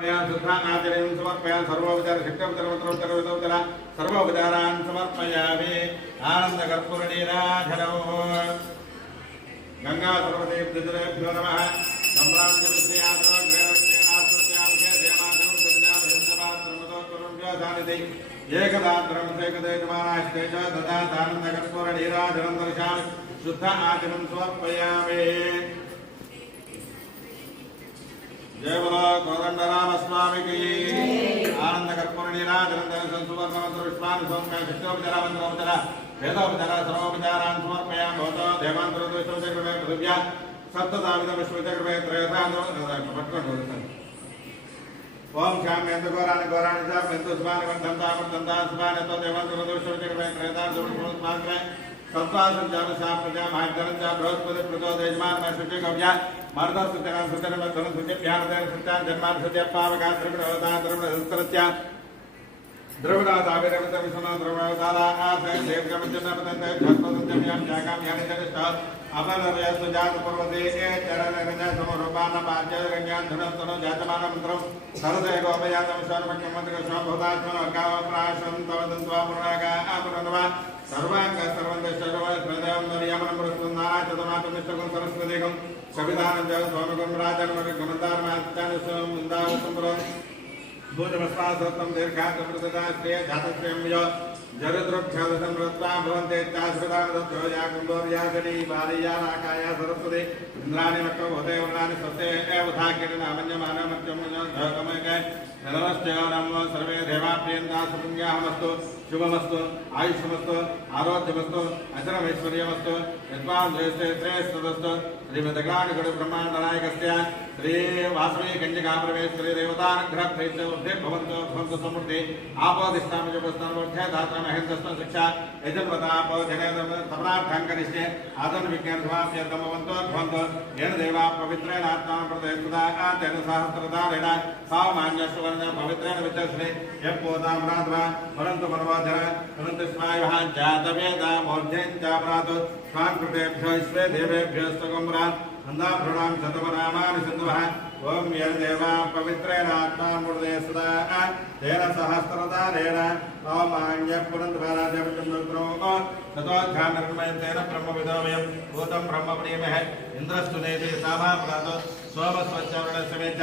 సమర్పయామి శుద్ధానాచర్యం సమర్పయామి సర్వోపచార శక్తివతరవతరవతరవతర సర్వోపచారాన్ సమర్పయామి ఆనంద కర్పూర నీరాధనో గంగా సర్వదేభ్యో నమ. ఏకదాత్రం సేకదేశమానాశ్తే జయ బలో కోదండరామ స్వామికి ఆనంద కర్పూర నీరాజనం దర్శనం సువర్ణమంత్ర విశ్వామి సౌమ్య శక్తోపచార మంత్రోపచార వేదోపచార సర్వోపచారాన్ సమర్పయామి. భవతో దేవాంతర విశ్వచక్రమే పృథివ్యా. సప్తదావిద విశ్వచక్రమే త్రయోధాంధ్ర పట్టుకోండి ఓం శ్యామ్ ఘోరాన్ని ఘోరాన్ని శామ్ ఎంత శుభాన్ని వర్ధం తామర్థం తా శుభాన్ని తో దేవంతుల దోషమే త్రేతాన్ సుభ్రమే సత్వాసం జామ శామ్ ప్రజా మహాధనం జా బృహస్పతి ప్రజో దేశమాన్ మే శుచి గవ్య మర్ద సుతన సుతన మధన సుచి ధ్యాన సుత్యాన్ జన్మాన్ సుత్య పావకా త్రిపుర అవతార త్రిపుర సత్య ద్రవిడాదాభిరమిత విశ్వనాథ ద్రవిడాదాల ఆశయ దేవగమజనపదంత ఝస్పదంజమ్యాం జాగాం యాని జనిష్ట అమరయస్సు జాత పర్వతే ఏ చరణ రంజ సమరూపాన పాంచరంగాన్ ధనస్తను జాతమాన మంత్రం సరదే గోపయాత విశ్వనపక్యం మంత్ర స్వభూతాత్మన వర్గావ ప్రాశం తవదంత్వా పురాగా ఆపురనవ సర్వాంగ సర్వంగ శర్వ హృదయం మరియమనం పురస్కృతం నారాచతమాతం విశ్వకం కవిధానం జగ స్వామిగం రాజన్ గుణధారమాత్యానుసం दूरभस्वासोत्तम दीर्घातमृतता श्रेय धातश्रेयम्य जरुद्रभ्यादतं भवन्ते चाश्रितामृतध्वजा कुम्भोर्या गणी बालिया राकाया सरस्वती इन्द्राणि मत्तो भूते वर्णानि स्वस्ते एव था किरणमन्यमानमत्यमुञ्जकमय नमश्च नमो सर्वे देवाप्रियन्ता सुपुण्याहमस्तु शुभमस्तु आयुष्मस्तु आरोग्यमस्तु, अचरमैश्वर्यमस्तु यद्वां जयस्ते श्रेयस्तदस्तु వాసవి కన్యకా పరమేశ్వరి దేవతానుగ్రహ ప్రైత్యే భవంతో భవంతు సమృద్ధి ఆపోదిష్టామి జపస్థానమధ్య దాత్ర మహేంద్రస్వ శిక్ష యజన్వతాపో జనేంద్ర తపనార్థాంకరిష్టే ఆదన్ విజ్ఞాన సమాప్యర్థం భవంతో భవంతో ఏన దేవా పవిత్రేణ ఆత్మాన ప్రదేశుదా తేన సహస్రదారేణ సామాన్య సువర్ణ పవిత్రేణ విచస్మి యపోతాం రాధ్వా పరంతు పరమోధర పరంతు స్వాయుః జాతవేద మోర్ధ్యం చాప్రాతు స్వాం కృతేభ్యో విశ్వే దేవేభ్యో స్తగమ్రాన్ నందాభృణాం శతమనామాని సింధువః ఓం యన్ దేవా सर्वान् वृणां शतपनामानि सिन्धुवः ॐ यद्देवा पवित्रेण आत्मामृते सदा। तेन सहस्रतारेण पवमान्यपुरन्द्रराजपचन्द्रो ततोघानर्मय तेन ब्रह्मविदोमयं भूतं ब्रह्मप्रेमः इन्द्रस्तु नेति सामा प्रातो सोमस्वच्चवरणस्य मे च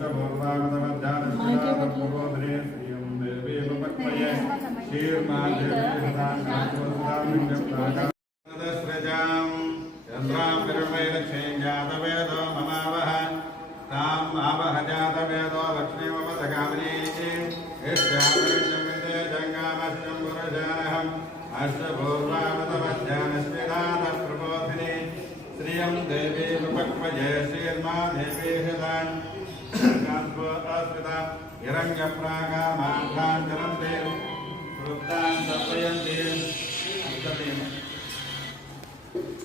भगवानमध्यानश्रीनाथपूर्वोदरे श्रियं देवे उपपत्तये श्रीर्माधेर्यस्राजां चन्द्रां विरमैलक्षेञ्जातवेदो ममावह श्रीर्मा देवी हृदान् च प्रागामाघ्रान्तरं ते वृत्तान् तर्पयन्ति। अन्ततेन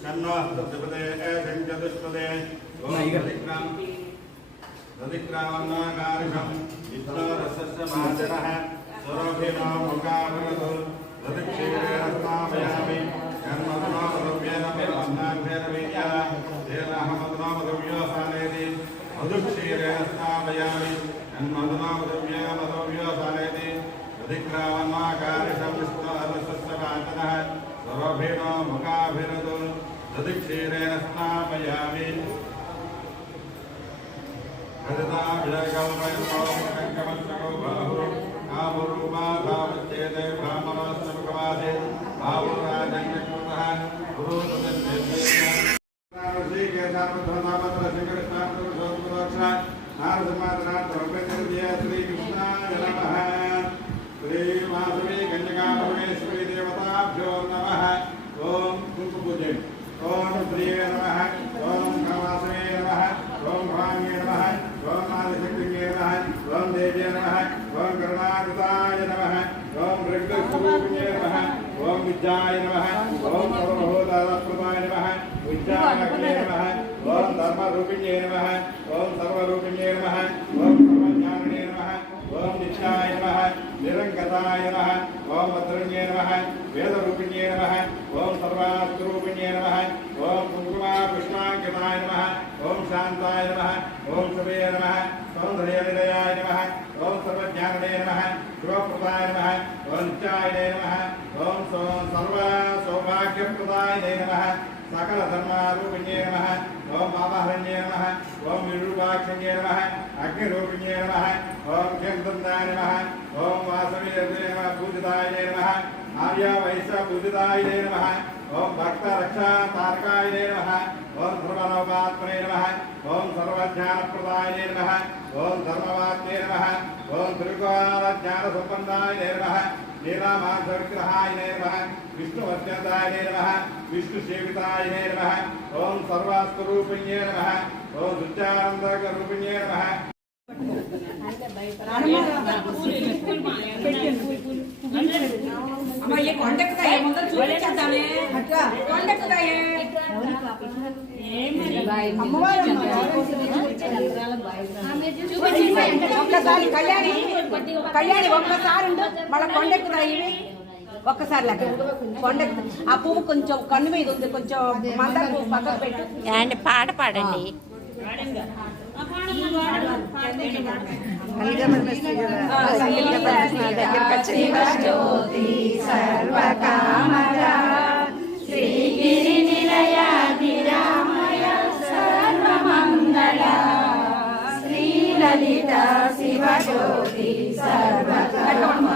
कन्वास्तद्विपदे सञ्चतुष्पदे दधिक्रामन्नाकारिषं विद्वारसस्य माचरः स्वरोभिनो मुखावृतु दधिक्षीरेण स्थापयामि। कर्मधुनोपद्रव्येन ब्रह्माभ्येन विद्या तेन अहमधुनोपद्रव्यो सानेति मधुक्षीरेण स्थापयामि। ऋक्रामाकारिषविस्तारसस्सरातनः स्वरभिनो मुखाभिरदो दधिक्षीरेण स्नापयामि रजताभिषकौपयकमस्तकौ बाहुः कामरूपा भावच्चेते ब्राह्मणोस्तमुखमासे भावुराजन्यकृतः गुरुसदन्येन सार्वधनामत्र ॐ कुङ्कुपूजे ओम प्रिये नमः ॐ कवासवे नमः ॐ भाग्ये नमः ॐ आदिशक्तिके नमः ॐ देव्ये नमः ॐ करुणाकृताय नमः ॐ मृगस्वरूपिणे नमः ओम विद्याय नमः ॐ सर्वभूतात्माय नमः विद्यालक्ष्मे नमः ॐ धर्मरूपिणे नमः ॐ सर्वरूपिणे नमः ॐ सर्वज्ञानिणे नमः ॐ नित्याय नमः निरङ्गताय नमः ॐ भद्रण्ये नमः वेदरूपिणे नमः ఓం సర్వాస్వరూపిణ్యే నమ. ఓం కుంకుమా పుష్పాంకితాయ నమ. ఓం శాంతాయ నమ. ఓం శుభే నమ. సౌందర్యనిలయాయ నమ. ఓం సర్వజ్ఞాననే నమ. శివప్రదాయ నమ. ఓం నిత్యాయ నమ. ఓం సర్వ సౌభాగ్యప్రదాయ నమ. సకల ధర్మారూపిణ్యే నమః ఓం పాపహరణ్యే నమ ఓం విరూపాక్షణ్యే నమ అగ్నిరూపిణ్యే నమ ఓం క్షేమదందాయ నమ ఓం వాసవే నమః పూజితాయ నమ ఆర్య వైశ్య పూజితాయ నమ ఓం భక్త రక్షా తారకాయ నమ ఓం సర్వలోకాత్మనే నమ ఓం సర్వజ్ఞానప్రదాయ నమ ఓం ధర్మవాక్యే నమ ఓం త్రికోణ జ్ఞాన సంపన్నాయ నమ నీలామాధవిగ్రహాయ నమః విష్ణువర్చందాయ నమః విష్ణు సేవితాయ నమః ఓం సర్వాస్వరూపిణ్యే నమః ఓం సుత్యానందరూపిణ్యే నమః అమ్మ ఈ కొండెక్కుతాయే ముందర చూపించేద్దామే అట్లా కొండెక్కుతాయే ఒక్కసారి కళ్యాణి కళ్యాణి ఒక్కసారి మళ్ళీ కొండెక్కుతా ఇవి? ఒక్కసారి లెక్క. కొండెక్కు ఆ పువ్వు కొంచెం కన్ను మీద ఉంది. కొంచెం మందర పువ్వు పక్కకు పెట్టు. అండ్ పాట పాడండి. సర్వకామరా. ललिता शिवज्योति सर्वकर्म